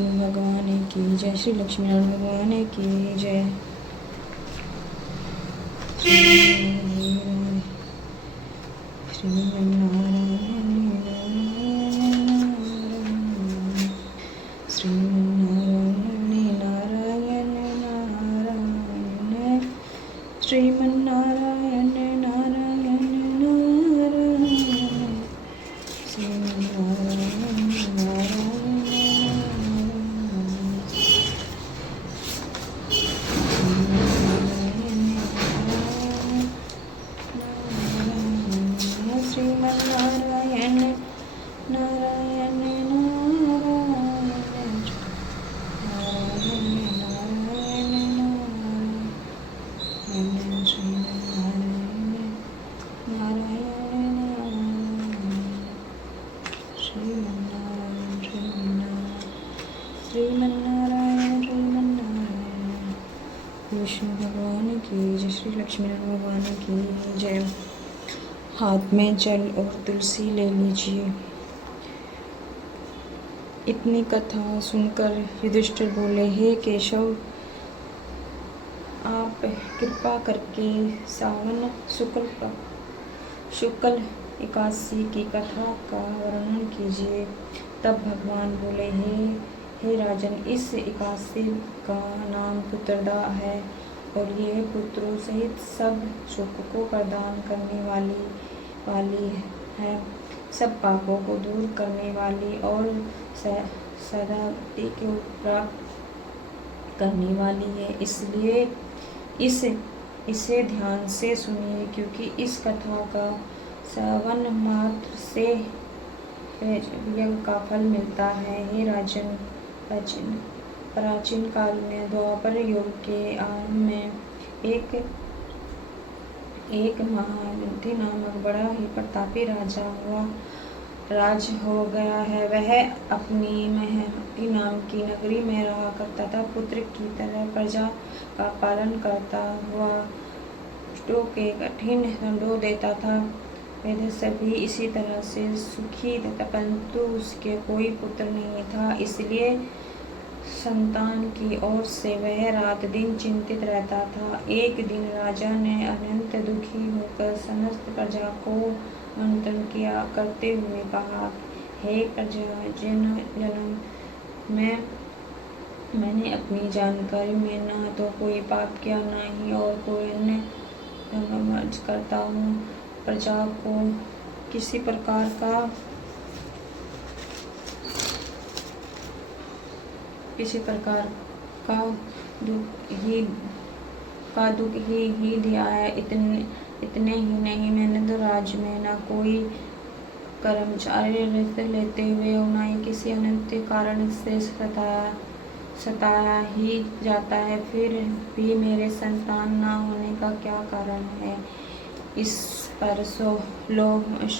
विष्णु भगवान की जय, श्री लक्ष्मीनारायण भगवान की जय। श्रीमन्नारायण नारायण नारायण, श्रीमन्नारायण नारायण नारायण, श्रीमन्नारायण नारायण श्रीमन्नारायण श्रीमन्नारायण, विष्णु भगवान की जय, श्री लक्ष्मीनारायण भगवान की जय। हाथ में जल और तुलसी ले लीजिए। इतनी कथा सुनकर युधिष्ठिर बोले, हे केशव, आप कृपा करके सावन शुक्ल एकादशी की कथा का वर्णन कीजिए। तब भगवान बोले, हे राजन, इस एकादशी का नाम पुत्रदा है और यह पुत्रों सहित सब सुख को प्रदान करने वाली है, सब पापों को दूर करने वाली और सदागति को प्राप्त करने वाली है। इसलिए इसे ध्यान से सुनिए, क्योंकि इस कथा का श्रवण मात्र से यज्ञ का फल मिलता है। हे राजन, प्राचीन काल में द्वापर युग के आरंभ में एक महारथी नामक बड़ा ही प्रतापी राज हो गया है। वह अपनी महती नाम की नगरी में रहा करता था। पुत्र की तरह प्रजा का पालन करता हुआ दुष्टों के कठिन दंडों देता था। वे सभी इसी तरह से सुखी थे, परंतु उसके कोई पुत्र नहीं था। इसलिए संतान की ओर से वह रात दिन चिंतित रहता था। एक दिन राजा ने अत्यंत दुखी होकर समस्त प्रजा को मंथन किया करते हुए कहा, हे प्रजाजन, मैंने अपनी जानकारी में न तो कोई पाप किया, न ही और कोई अन्य धर्म करता हूँ। प्रजा को किसी प्रकार का दुख ही दिया है। इतने ही नहीं, मैंने तो राज्य में न कोई कर्मचारी लेते हुए न ही किसी अन्य कारण से सताया ही जाता है। फिर भी मेरे संतान न होने का क्या कारण है? इस पर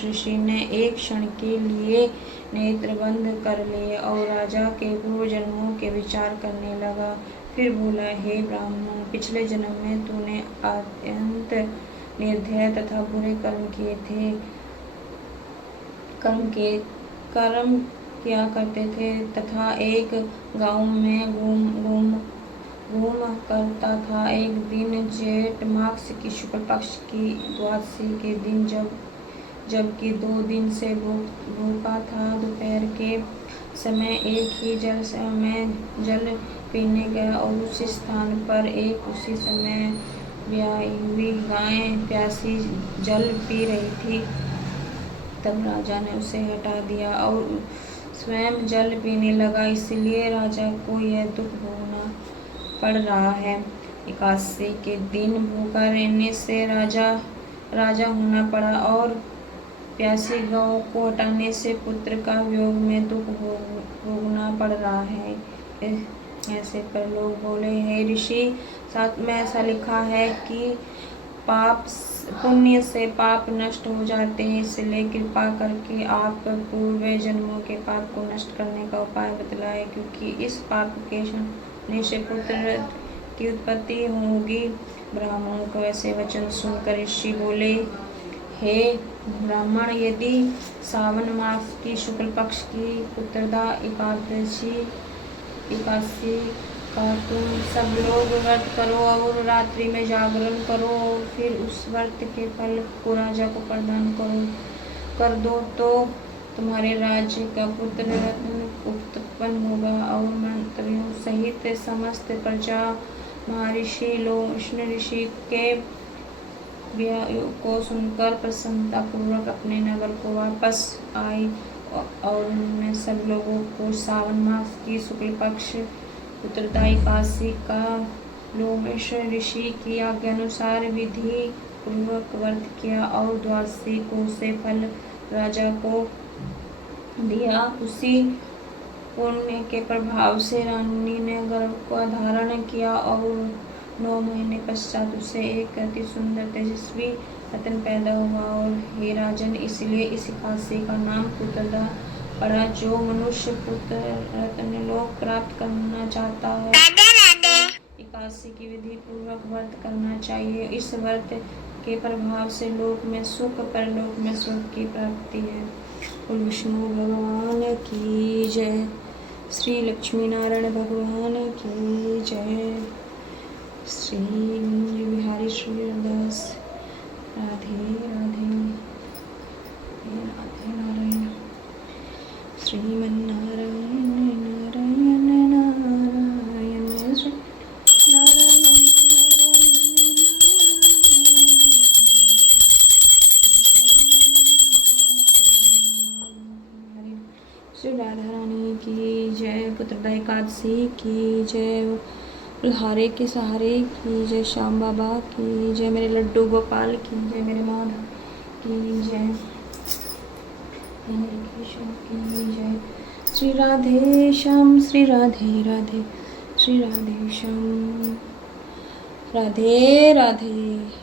ऋषि ने एक क्षण के लिए नेत्र बंद कर लिए और राजा के पूर्व जन्मों के विचार करने लगा। फिर बोला, हे ब्राह्मण, पिछले जन्म में तूने अत्यंत निर्दय तथा बुरे कर्म किए थे। कर्म किया करते थे तथा एक गांव में घूम करता था। एक दिन जेठ मास की शुक्ल पक्ष की द्वादशी के दिन जबकि 2 दिन से भूखा था, दोपहर के समय एक ही जल में जल पीने गया और उस स्थान पर उसी समय ब्याई हुई गाय प्यासी जल पी रही थी। तब राजा ने उसे हटा दिया और स्वयं जल पीने लगा। इसलिए राजा को यह दुख भोगना पड़ रहा है। एकादशी के दिन भूखा रहने से राजा होना पड़ा और प्यासी गौ को हटाने से पुत्र का वियोग में दुख भोगना पड़ रहा है। ऐसे पर लोग बोले, हे ऋषि, शास्त्र में ऐसा लिखा है कि पुण्य से पाप नष्ट हो जाते हैं। इसलिए कृपा करके आप पूर्व जन्मों के पाप को नष्ट करने का उपाय बतलाएं, क्योंकि इस पाप के होने से पुत्र की उत्पत्ति होगी। ब्राह्मणों को ऐसे वचन सुनकर ऋषि बोले, हे ब्राह्मण, यदि सावन मास की शुक्ल पक्ष की पुत्रदा एकादशी एकादशी का तुम सब लोग व्रत करो और रात्रि में जागरण करो और फिर उस व्रत के फल को राजा को प्रदान कर दो तो तुम्हारे राज्य का पुत्र रत्न उत्पन्न होगा। और मंत्रियों सहित समस्त प्रजा महर्षि लोष्ण ऋषि के को सुनकर प्रसन्नता पूर्वक अपने नगर को वापस आई और उन्होंने सब लोगों को सावन मास की शुक्ल पक्ष उत्तरदायी एकादशी का लोमश ऋषि की आज्ञानुसार विधि पूर्वक व्रत किया और द्वादशी को से फल राजा को दिया। उसी पुण्य के प्रभाव से रानी ने गर्भ को धारण किया और 9 महीने पश्चात उसे एक अति सुंदर तेजस्वी रत्न पैदा हुआ। और हे राजन, इसलिए इस एकादशी का नाम पुत्रदा पड़ा। जो मनुष्य पुत्र रत्न लोक प्राप्त करना चाहता है एकादशी की विधि पूर्वक व्रत करना चाहिए। इस व्रत के प्रभाव से लोक में सुख परलोक में सुख की प्राप्ति है। विष्णु भगवान की जय। श्री लक्ष्मी नारायण भगवान की जय। श्री बिहारी श्रीदास राधे राधे राधे नारायण श्रीमन्नारायण नारायण नारायण श्री नारायण श्री राधा रानी की जय। पुत्रदा एकादशी की जय। लहारे के सहारे की जय। श्याम बाबा की जय। मेरे लड्डू गोपाल की जय। मेरे माधव की जय। मेरे केशव की जय। श्री राधे श्याम श्री राधे राधे श्री राधे श्याम राधे राधे।